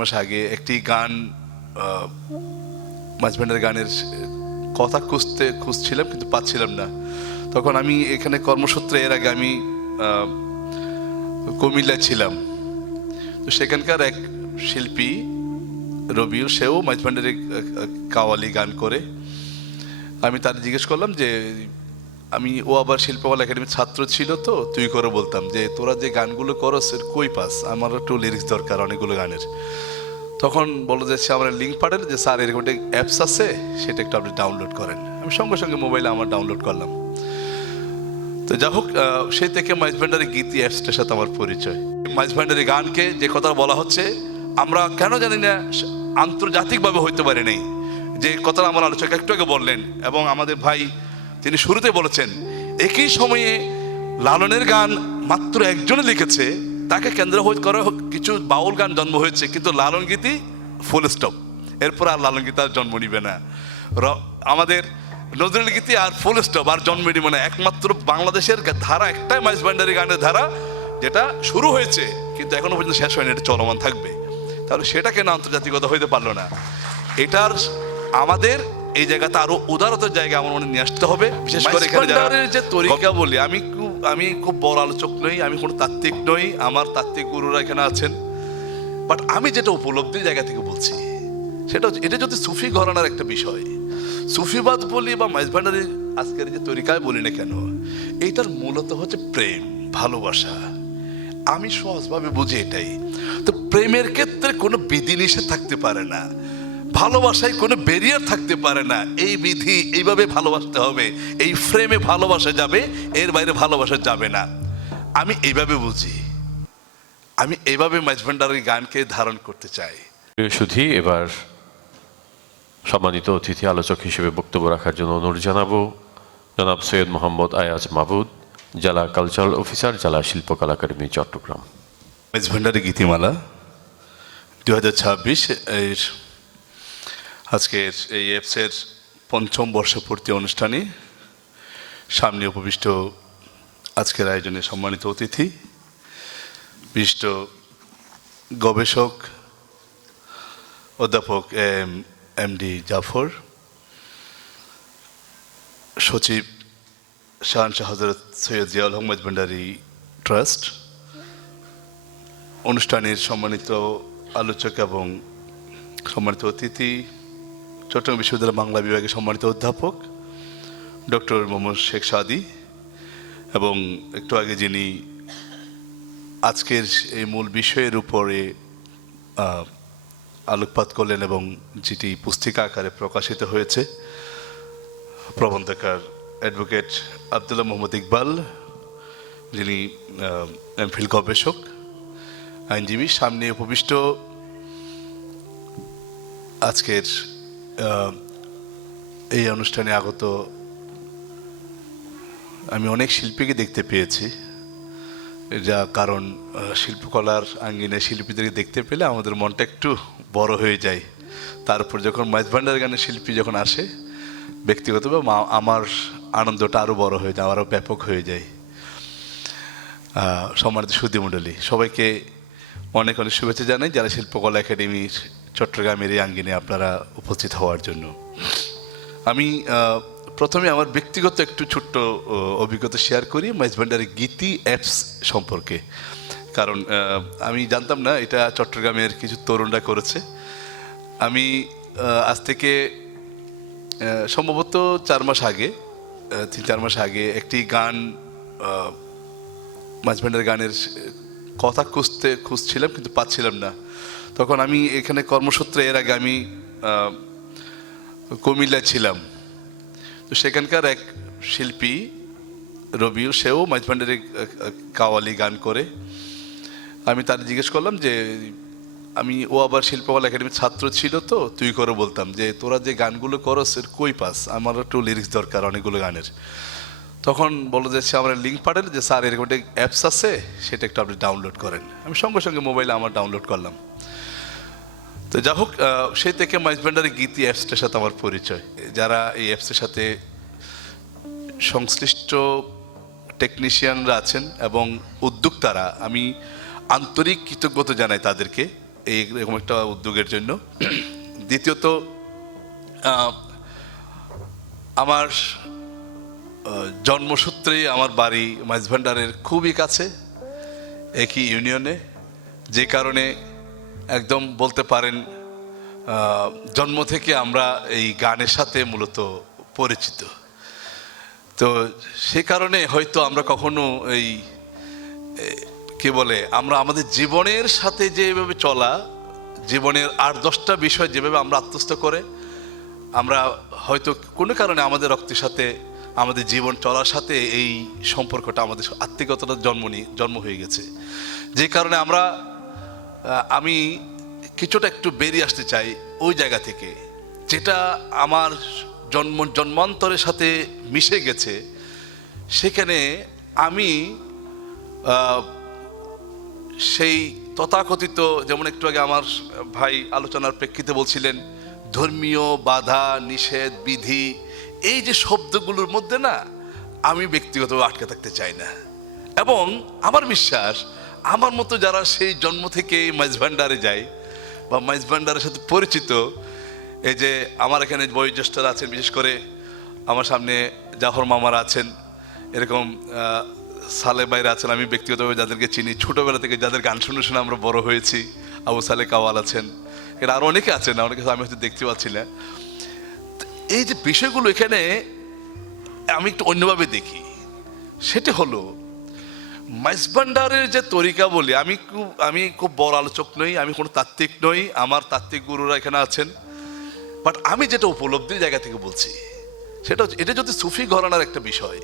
মাস আগে একটি গান মাঝব্যান্ডের গানের কথা খুঁজছিলাম কিন্তু পাচ্ছিলাম না। তখন আমি এখানে কর্মসূত্রে এর আগে আমি কুমিল্লায় ছিলাম। তো সেখানকার এক শিল্পী রবিউল, সেও মাঝব্যান্ডের কাওয়ালি গান করে। আমি তার জিজ্ঞেস করলাম যে ও আবার শিল্পকলা একাডেমির ছাত্র ছিল, তো তুই করে বলতাম যে তোরা যে গানগুলো করস এর কই পাস, আমার একটু লিরিক্স দরকার অনেকগুলো গানের। তখন বললো যে সে আমার লিঙ্ক পাঠালে যে স্যার এরকম একটা অ্যাপস আছে, সেটা একটু আপনি ডাউনলোড করেন। আমি সঙ্গে সঙ্গে মোবাইলে আমার ডাউনলোড করলাম। তো যাই হোক, সেই থেকে মাঝব্যান্ডারি গীতি অ্যাপসটার সাথে আমার পরিচয়। মাঝব্যান্ডারি গানকে যে কথা বলা হচ্ছে, আমরা কেন জানি না আন্তর্জাতিকভাবে হইতে পারি নাই, যে কথাটা আমার আলোচক একটু আগে বললেন এবং আমাদের ভাই তিনি শুরুতে বলেছেন, একই সময়ে লালনের গান মাত্র একজনে লিখেছে, তাকে কেন্দ্র করে কিছু বাউল গান জন্ম হয়েছে, কিন্তু লালন গীতি ফুল স্টপ, এরপর আর লালন গীতি আর জন্ম নিবে না। আমাদের নজরুল গীতি আর ফুল স্টপ, আর জন্ম নিবে না। একমাত্র বাংলাদেশের ধারা একটাই মাঝব্যান্ডারি গানের ধারা, যেটা শুরু হয়েছে কিন্তু এখনো পর্যন্ত শেষ হয়নি, এটা চলমান থাকবে। তাহলে সেটা কেন আন্তর্জাতিকতা হইতে পারলো না? এটার আমাদের এই জায়গাতে আরো উদারতার জায়গা আমার মনে নিয়ে আসতে হবে। বিশেষ করে এখানে যে তরিকা বলি, আমি খুব বড় আলোচক নই, আমি কোনো তাত্ত্বিক নই, আমার তাত্ত্বিক গুরুরা এখানে আছেন। বাট আমি যেটা উপলব্ধির জায়গা থেকে বলছি, সেটা হচ্ছে এটা যদি সুফি ঘরানার একটা বিষয়, সুফিবাদ বলি বা মাঝব্যান্ডারি আজকের যে তরিকায় বলি না কেন, এইটার মূলত হচ্ছে প্রেম, ভালোবাসা। আমি সহজভাবে বুঝি এটাই। তো প্রেমের ক্ষেত্রে কোনো বিধিনিষেধ থাকতে পারে না, ভালোবাসায় কোনো ব্যারিয়ার থাকতে পারে না। এই বিধি, এইভাবে ভালোবাসতে হবে, এই ফ্রেমে ভালোবাসা যাবে, এর বাইরে ভালোবাসা যাবে না। আমি এইভাবে বুঝি, আমি এইভাবে মাঝব্যান্ডারি গানকে ধারণ করতে চাই। সুধী, এবার সম্মানিত অতিথি আলোচক হিসেবে বক্তব্য রাখার জন্য অনুরোধ জানাবো জনাব সৈয়দ মোহাম্মদ আয়াজ মাহবুব, জেলা কালচারাল অফিসার, জেলা শিল্পকলা একাডেমি, চট্টগ্রাম। মাঝব্যান্ডারি গীতিমালা 2026 এর আজকের এই অ্যাপসের ৫ম বর্ষপূর্তি অনুষ্ঠানে সামনে উপবিষ্ট আজকের আয়োজনে সম্মানিত অতিথি, বিশিষ্ট গবেষক অধ্যাপক এমডি জাফর, সচিব শাহানশাহ হযরত সৈয়দ জিয়াউল হক মাঝব্যান্ডারি ট্রাস্ট, অনুষ্ঠানের সম্মানিত আলোচক এবং সম্মানিত অতিথি, চট্টগ্রাম বিশ্ববিদ্যালয় বাংলা বিভাগের সম্মানিত অধ্যাপক ডক্টর মোহাম্মদ শেখ সাদি, এবং একটু আগে যিনি আজকের এই মূল বিষয়ের উপরে আলোকপাত করলেন এবং যেটি পুস্তিকা আকারে প্রকাশিত হয়েছে, প্রবন্ধকার অ্যাডভোকেট আবদুল্লাহ মোহাম্মদ ইকবাল, যিনি এমফিল গবেষক, আইনজীবী, সামনে উপবিষ্ট আজকের এই অনুষ্ঠানে আগত আমি অনেক শিল্পীকে দেখতে পেয়েছি, যা কারণ শিল্পকলার আঙ্গিনায় শিল্পীদেরকে দেখতে পেলে আমাদের মনটা একটু বড় হয়ে যায়। তারপর যখন মাঝব্যান্ডারি গানের শিল্পী যখন আসে, ব্যক্তিগতভাবে আমার আনন্দটা আরও বড় হয়ে যায়, আরও ব্যাপক হয়ে যায়। সম্মানিত সুধীমণ্ডলী, সবাইকে অনেক অনেক শুভেচ্ছা জানাই যারা শিল্পকলা একাডেমির চট্টগ্রামের এই আঙ্গিনে আপনারা উপস্থিত হওয়ার জন্য। আমি প্রথমে আমার ব্যক্তিগত একটু ছোট্ট অভিজ্ঞতা শেয়ার করি মাঝব্যান্ডারি গীতি অ্যাপস সম্পর্কে, কারণ আমি জানতাম না এটা চট্টগ্রামের কিছু তরুণরা করেছে। আমি আজ থেকে সম্ভবত 4 মাস আগে, 3-4 মাস আগে একটি গান মাঝব্যান্ডারি গানের কথা খুঁজছিলাম কিন্তু পাচ্ছিলাম না। তখন আমি এখানে কর্মসূত্রে এর আগে আমি কুমিল্লায় ছিলাম। তো সেখানকার এক শিল্পী রবিউল, সেও মাঝব্যান্ডারি কাওয়ালি গান করে। আমি তার জিজ্ঞেস করলাম যে ও আবার শিল্পকলা একাডেমির ছাত্র ছিল, তো তুই করে বলতাম যে তোরা যে গানগুলো করস এর কই পাস, আমার একটু লিরিক্স দরকার অনেকগুলো গানের। তখন বললো যে সে আমার লিঙ্ক পাঠালে যে স্যার এরকম একটা অ্যাপস আছে, সেটা একটু আপনি ডাউনলোড করেন। আমি সঙ্গে সঙ্গে মোবাইলে আমার ডাউনলোড করলাম। তো যাই হোক, সেই থেকে মাঝব্যান্ডারি গীতি অ্যাপসটার সাথে আমার পরিচয়। যারা এই অ্যাপসের সাথে সংশ্লিষ্ট টেকনিশিয়ানরা আছেন এবং উদ্যোক্তারা, আমি আন্তরিক কৃতজ্ঞতা জানাই তাদেরকে। এইরকম একটা উদ্যোগের জন্য। দ্বিতীয়ত আমার জন্মসূত্রেই আমার বাড়ি মাঝভান্ডারের খুবই কাছে, একই ইউনিয়নে, যে কারণে একদম বলতে পারেন জন্ম থেকে আমরা এই গানের সাথে মূলত পরিচিত। তো সে কারণে হয়তো আমরা কখনো এই কি বলে আমরা আমাদের জীবনের সাথে যেভাবে চলা, জীবনের 8-10টা বিষয় যেভাবে আমরা আত্মস্থ করে আমরা হয়তো কোনো কারণে আমাদের রক্তের সাথে আমাদের জীবন চলার সাথে এই সম্পর্কটা আমাদের আত্মিকতাটা জন্ম হয়ে গেছে, যে কারণে আমি কিছুটা একটু বেরিয়ে আসতে চাই ওই জায়গা থেকে, যেটা আমার জন্মান্তরের সাথে মিশে গেছে। সেখানে আমি সেই তথাকথিত, যেমন একটু আগে আমার ভাই আলোচনার প্রেক্ষিতে বলছিলেন, ধর্মীয় বাধা নিষেধ বিধি, এই যে শব্দগুলোর মধ্যে না আমি ব্যক্তিগতভাবে আটকে থাকতে চাই না। এবং আমার বিশ্বাস আমার মতো যারা সেই জন্ম থেকে মাঝভান্ডারে যায় বা মাঝভান্ডারের সাথে পরিচিত, এই যে আমার এখানে বয়োজ্যেষ্ঠরা আছেন, বিশেষ করে আমার সামনে জাফর মামারা আছেন, এরকম সালে বাইরে আছেন, আমি ব্যক্তিগতভাবে যাদেরকে চিনি, ছোটোবেলা থেকে যাদের গান শুনে শুনে আমরা বড় হয়েছি, আবু সালে কাওয়াল আছেন, এরা আরও অনেকে আছেন, অনেকে আমি হয়তো দেখতে পাচ্ছি না। এই যে বিষয়গুলো এখানে আমি একটু অন্যভাবে দেখি, সেটা হলো মাইজভান্ডারের যে তরিকা বলি, আমি খুব বড় আলোচক নই, আমি কোনো তাত্ত্বিক নই, আমার তাত্ত্বিক গুরুরা এখানে আছেন, বাট আমি যেটা উপলব্ধির জায়গা থেকে বলছি সেটা হচ্ছে, এটা যদি সুফি ঘরানার একটা বিষয়,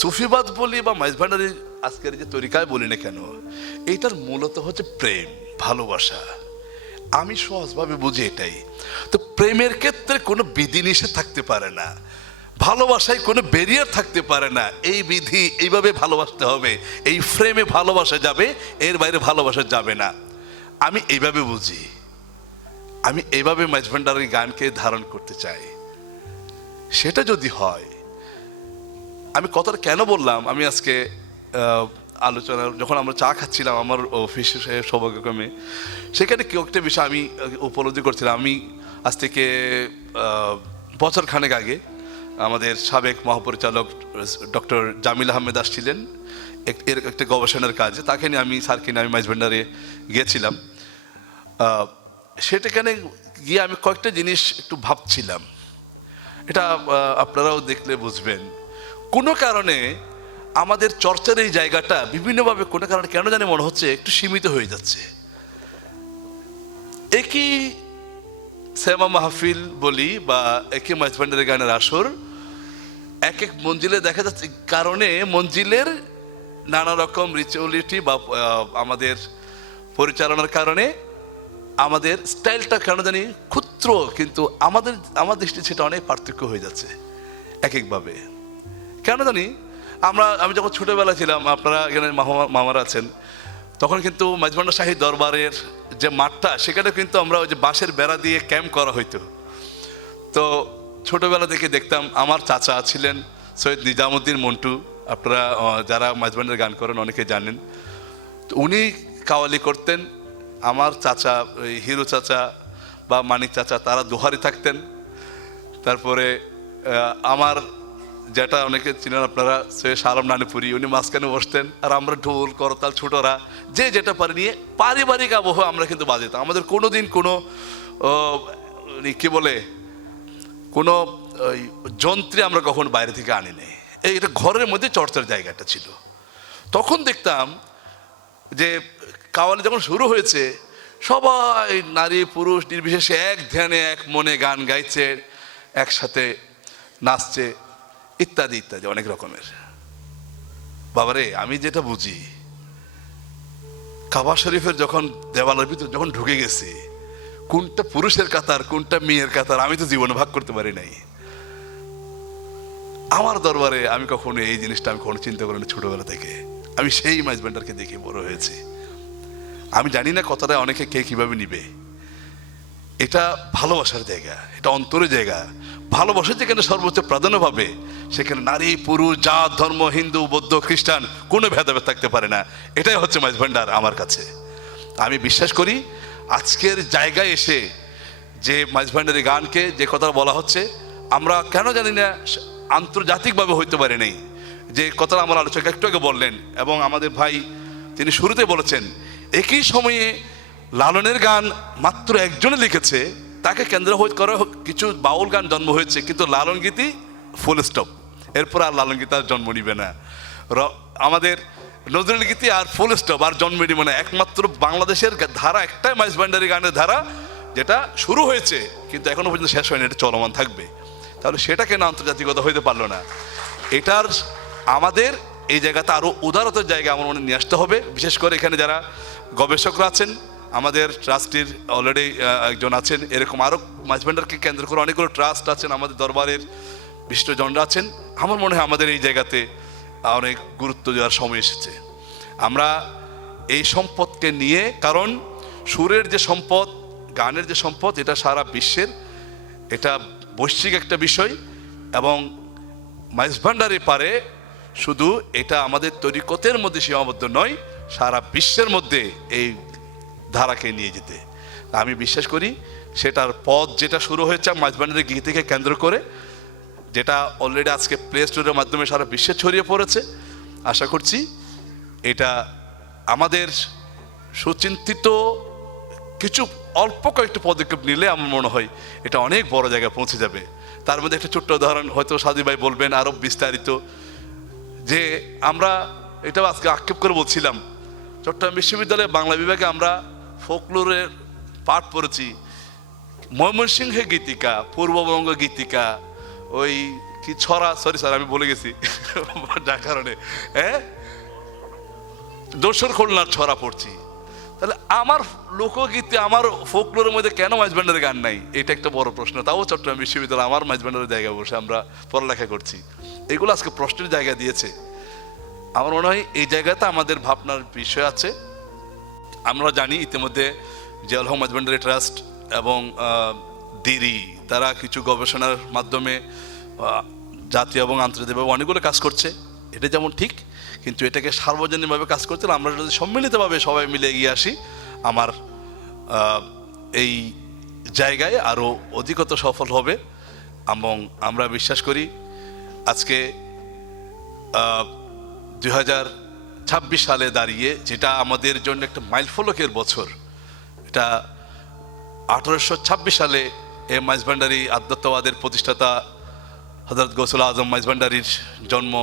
সুফিবাদ বলি বা মাইজভান্ডারের আজকের যে তরিকায় বলি না কেন, এইটার মূলত হচ্ছে প্রেম, ভালোবাসা। আমি সহজভাবে বুঝি এটাই। তো প্রেমের ক্ষেত্রে কোনো বিধিনিষেধ থাকতে পারে না, ভালোবাসায় কোনো ব্যারিয়ার থাকতে পারে না। এই বিধি এইভাবে ভালোবাসতে হবে, এই ফ্রেমে ভালোবাসা যাবে, এর বাইরে ভালোবাসা যাবে না। আমি এইভাবে বুঝি, আমি এইভাবে মাঝভান্ডারের গানকে ধারণ করতে চাই। সেটা যদি হয়, আমি কথাটা কেন বললাম, আমি আজকে আলোচনা যখন আমরা চা খাচ্ছিলাম আমার অফিসে সৌভাগ্যক্রমে, সেখানে কেউ একটা বিষয় আমি উপলব্ধি করছিলাম। আমি আজ থেকে বছর খানেক আগে আমাদের সাবেক মহাপরিচালক ডক্টর জামিল আহমেদ আসছিলেন এর একটা গবেষণার কাজে, তাকে নিয়ে স্যারকে নিয়ে আমি মাঝভান্ডারে গিয়েছিলাম। সেটাখানে গিয়ে আমি কয়েকটা জিনিস একটু ভাবছিলাম, এটা আপনারাও দেখলে বুঝবেন। কোনো কারণে আমাদের চর্চার এই জায়গাটা বিভিন্নভাবে কোনো কারণে কেন জানি মনে হচ্ছে একটু সীমিত হয়ে যাচ্ছে। একই সেমা মাহফিল বলি বা একই মাঝভান্ডারের গানের আসর এক এক মঞ্জিলে দেখা যাচ্ছে, কারণে মঞ্জিলের নানা রকম রিচুয়ালিটি বা আমাদের পরিচালনার কারণে আমাদের স্টাইলটা কেন জানি ক্ষুদ্র, কিন্তু আমার দৃষ্টি সেটা অনেক পার্থক্য হয়ে যাচ্ছে এক একভাবে। কেন জানি আমি যখন ছোটোবেলা ছিলাম, আপনারা এখানে মামারা আছেন, তখন কিন্তু মাঝভান্ডার শাহী দরবারের যে মাঠটা, সেখানে কিন্তু আমরা ওই যে বাঁশের বেড়া দিয়ে ক্যাম্প করা হইতো। তো ছোটোবেলা থেকে দেখতাম, আমার চাচা ছিলেন সৈয়দ নিজামুদ্দিন মন্টু, আপনারা যারা মাঝভান্ডারের গান করেন অনেকে জানেন। তো উনি কাওয়ালি করতেন, আমার চাচা ওই হিরো চাচা বা মানিক চাচা তারা দোহারি থাকতেন। তারপরে আমার যেটা অনেকে চিনেন আপনারা, সৈয়দ শাহ আলম নানিপুরি, উনি মাঝখানে বসতেন, আর আমরা ঢোল করতাল ছোটরা যে যেটা পারি নিয়ে পারিবারিক আবহ আমরা কিন্তু বাজাতাম। আমাদের কোনোদিন কোনো কি বলে কোনো যন্ত্রে আমরা কখনো বাইরে থেকে আনি নাই, এটা ঘরের মধ্যে চর্চার জায়গাটা ছিল। তখন দেখতাম যে কাওয়ালি যখন শুরু হয়েছে, সবাই নারী পুরুষ নির্বিশেষে এক ধ্যানে এক মনে গান গাইছে, একসাথে নাচছে, ইত্যাদি ইত্যাদি অনেক রকমের। বাবারে, আমি যেটা বুঝি, কাবা শরীফের যখন দেওয়ালের ভিতর যখন ঢুকে গেছি, কোনটা পুরুষের কাতার কোনটা মেয়ের কাতার আমি তো জীবনে ভাগ করতে পারি নাই। আমার দরবারে আমি কখনো এই জিনিসটা আমি কখনো চিন্তা করিনি ছোটবেলা থেকে। আমি সেই মাঝভান্ডারকে দেখে বড় হয়েছি। আমি জানি না কথাটা অনেকে কে কিভাবে নিবে। এটা ভালোবাসার জায়গা, এটা অন্তরের জায়গা। ভালোবাসা যেখানে সর্বোচ্চ প্রাধান্য পাবে, সেখানে নারী পুরুষ জাত ধর্ম হিন্দু বৌদ্ধ খ্রিস্টান কোনো ভেদাভেদ থাকতে পারে না। এটাই হচ্ছে মাঝভান্ডার আমার কাছে। আমি বিশ্বাস করি আজকের জায়গায় এসে যে মাঝভান্ডারি গানকে যে কথা বলা হচ্ছে, আমরা কেন জানি না আন্তর্জাতিকভাবে হইতে পারে নাই। যে কথাটা আমার আলোচক একটু আগে বললেন এবং আমাদের ভাই তিনি শুরুতে বলেছেন, একই সময়ে লালনের গান মাত্র একজনে লিখেছে, তাকে কেন্দ্র করে কিছু বাউল গান জন্ম হয়েছে, কিন্তু লালন গীতি ফুল স্টপ, এরপর আর লালন গীতি আর জন্ম নিবে না। আমাদের নজরুল গীতি আর ফুল স্টপ, আর জন্ম নিবে না। একমাত্র বাংলাদেশের ধারা একটাই মাঝভান্ডারি গানের ধারা, যেটা শুরু হয়েছে কিন্তু এখনো পর্যন্ত শেষ হয়নি, এটা চলমান থাকবে। তাহলে সেটা কেন আন্তর্জাতিকতা হইতে পারলো না? এটার আমাদের এই জায়গাতে আরও উদারতার জায়গা আমার মনে নিয়ে আসতে হবে। বিশেষ করে এখানে যারা গবেষকরা আছেন, আমাদের ট্রাস্টির অলরেডি একজন আছেন, এরকম আরও মাঝভান্ডারকে কেন্দ্র করে অনেকগুলো ট্রাস্ট আছেন, আমাদের দরবারের বিশিষ্টজনরা আছেন। আমার মনে হয় আমাদের এই জায়গাতে অনেক গুরুত্ব দেওয়ার সময় এসেছে। আমরা এই সম্পদকে নিয়ে, কারণ সুরের যে সম্পদ, গানের যে সম্পদ, এটা সারা বিশ্বের, এটা বৈশ্বিক একটা বিষয়। এবং মাঝভান্ডারি পারে শুধু এটা আমাদের তরিকতের মধ্যে সীমাবদ্ধ নয়, সারা বিশ্বের মধ্যে এই ধারাকে নিয়ে যেতে। আমি বিশ্বাস করি সেটার পথ যেটা শুরু হয়েছে মাঝভান্ডারি গীতিকে কেন্দ্র করে, যেটা অলরেডি আজকে প্লে স্টোরের মাধ্যমে সারা বিশ্বে ছড়িয়ে পড়েছে। আশা করছি এটা আমাদের সুচিন্তিত কিছু অল্প কয়েকটি পদক্ষেপ নিলে আমার মনে হয় এটা অনেক বড় জায়গায় পৌঁছে যাবে। তার মধ্যে একটা ছোট্ট উদাহরণ হয়তো সাদি ভাই বলবেন আরো বিস্তারিত, যে আমরা এটাও আজকে আক্ষেপ করে বলছিলাম, চট্টগ্রাম বিশ্ববিদ্যালয়ে বাংলা বিভাগে আমরা ফোকলোরের পাঠ পড়েছি, ময়মনসিংহে গীতিকা, পূর্ববঙ্গ গীতিকা, ওই কি ছড়া, সরি স্যার আমি বলে গেছি যার কারণে, হ্যাঁ, দোসর খুলনার ছড়া পড়ছি। তাহলে আমার লোকগীতি, আমার ফোকলোরের মধ্যে কেন মাঝভান্ডারের গান নাই? এটা একটা বড় প্রশ্ন। তাও চট্টগ্রাম বিশ্ববিদ্যালয় আমার মাঝভান্ডারের জায়গায় বসে আমরা পড়ালেখা করছি, এগুলো আজকে প্রশ্নের জায়গা দিয়েছে। আমার মনে হয় এই জায়গাতে আমাদের ভাবনার বিষয় আছে। আমরা জানি ইতিমধ্যে জিয়াউল হক মাঝভান্ডারি ট্রাস্ট এবং দিরি তারা কিছু গবেষণার মাধ্যমে জাতীয় এবং আন্তর্জাতিকভাবে অনেকগুলো কাজ করছে, এটা যেমন ঠিক, কিন্তু এটাকে সার্বজনীনভাবে কাজ করতে হলে আমরা যদি সম্মিলিতভাবে সবাই মিলে এগিয়ে আসি, আমার এই জায়গায় আরও অধিকতর সফল হবে। এবং আমরা বিশ্বাস করি আজকে 2026 সালে দাঁড়িয়ে, যেটা আমাদের জন্য একটা মাইলফলকের বছর, এটা 1826 সালে এই মাঝভান্ডারি আধ্যাত্মবাদের প্রতিষ্ঠাতা হযরত গৌসুল আজম মাঝভান্ডারির জন্ম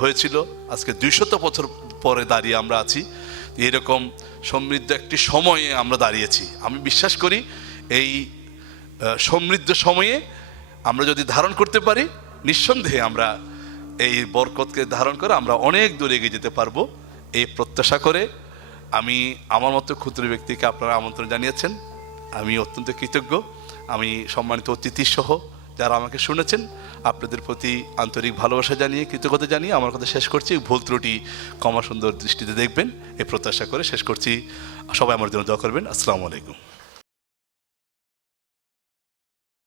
হয়েছিল। আজকে 200 বছর পরে দাঁড়িয়ে আমরা আছি, এরকম সমৃদ্ধ একটি সময়ে আমরা দাঁড়িয়েছি। আমি বিশ্বাস করি এই সমৃদ্ধ সময়ে আমরা যদি ধারণ করতে পারি, নিঃসন্দেহে আমরা এই বরকতকে ধারণ করে আমরা অনেক দূরে এগিয়ে যেতে পারবো, এই প্রত্যাশা করে আমি আমার মতো ক্ষুদ্র ব্যক্তিকে আপনারা আমন্ত্রণ জানিয়েছেন, আমি অত্যন্ত কৃতজ্ঞ। আমি সম্মানিত অতিথি সহ যারা আমাকে শুনেছেন, আপনাদের প্রতি আন্তরিক ভালোবাসা জানিয়ে, কৃতজ্ঞতা জানিয়ে আমার কথা শেষ করছি। ভুল ত্রুটি ক্ষমা সুন্দর দৃষ্টিতে দেখবেন, এই প্রত্যাশা করে শেষ করছি। সবাই আমার জন্য দোয়া করবেন। আসসালামু আলাইকুম।